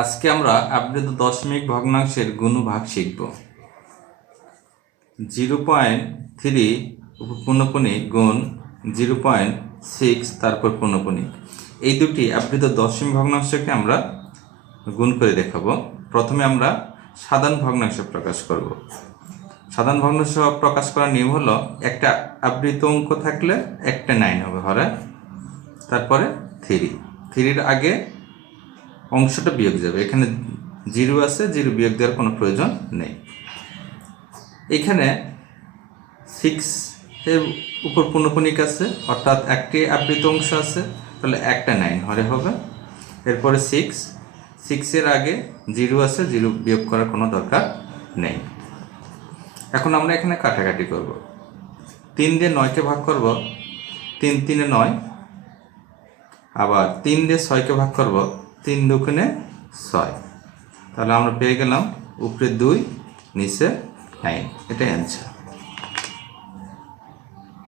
আজকে আমরা আবৃত দশমিক ভগ্নাংশের গুণভাগ শিখব। জিরো পয়েন্ট থ্রি পূর্ণপণিক গুণ জিরো পয়েন্ট সিক্স তারপর পূর্ণপণিক এই দুটি আবৃত দশমিক ভগ্নাংশকে আমরা গুণ করে দেখাবো। প্রথমে আমরা সাধারণ ভগ্নাংশ প্রকাশ করব। সাধারণ ভগ্নাংশ প্রকাশ করার নিয়ম হলো একটা আবৃত অঙ্ক থাকলে একটা নাইন হবে হরে তারপরে থ্রি। থ্রির আগে অংশটা বিয়োগ যাবে। এখানে জিরো আছে, জিরো বিয়োগ দেওয়ার কোনো প্রয়োজন নেই। এখানে সিক্স এর উপর পূর্ণপণিক আছে, অর্থাৎ একটি আবৃত অংশ আছে, তাহলে একটা নাইন হরে হবে। এরপরে সিক্স সিক্সের আগে জিরো আছে, জিরো বিয়োগ করার কোনো দরকার নেই। এখন আমরা এখানে কাটাকাটি করব। তিন দিয়ে নয়কে ভাগ করব, তিন, তিনে নয়। আবার তিন দিয়ে ছয়কে ভাগ করব তিন দক্ষিণে ছয়। তাহলে আমরা পেয়ে গেলাম উপরে দুই নিচে নাইন এটাই অ্যান্সার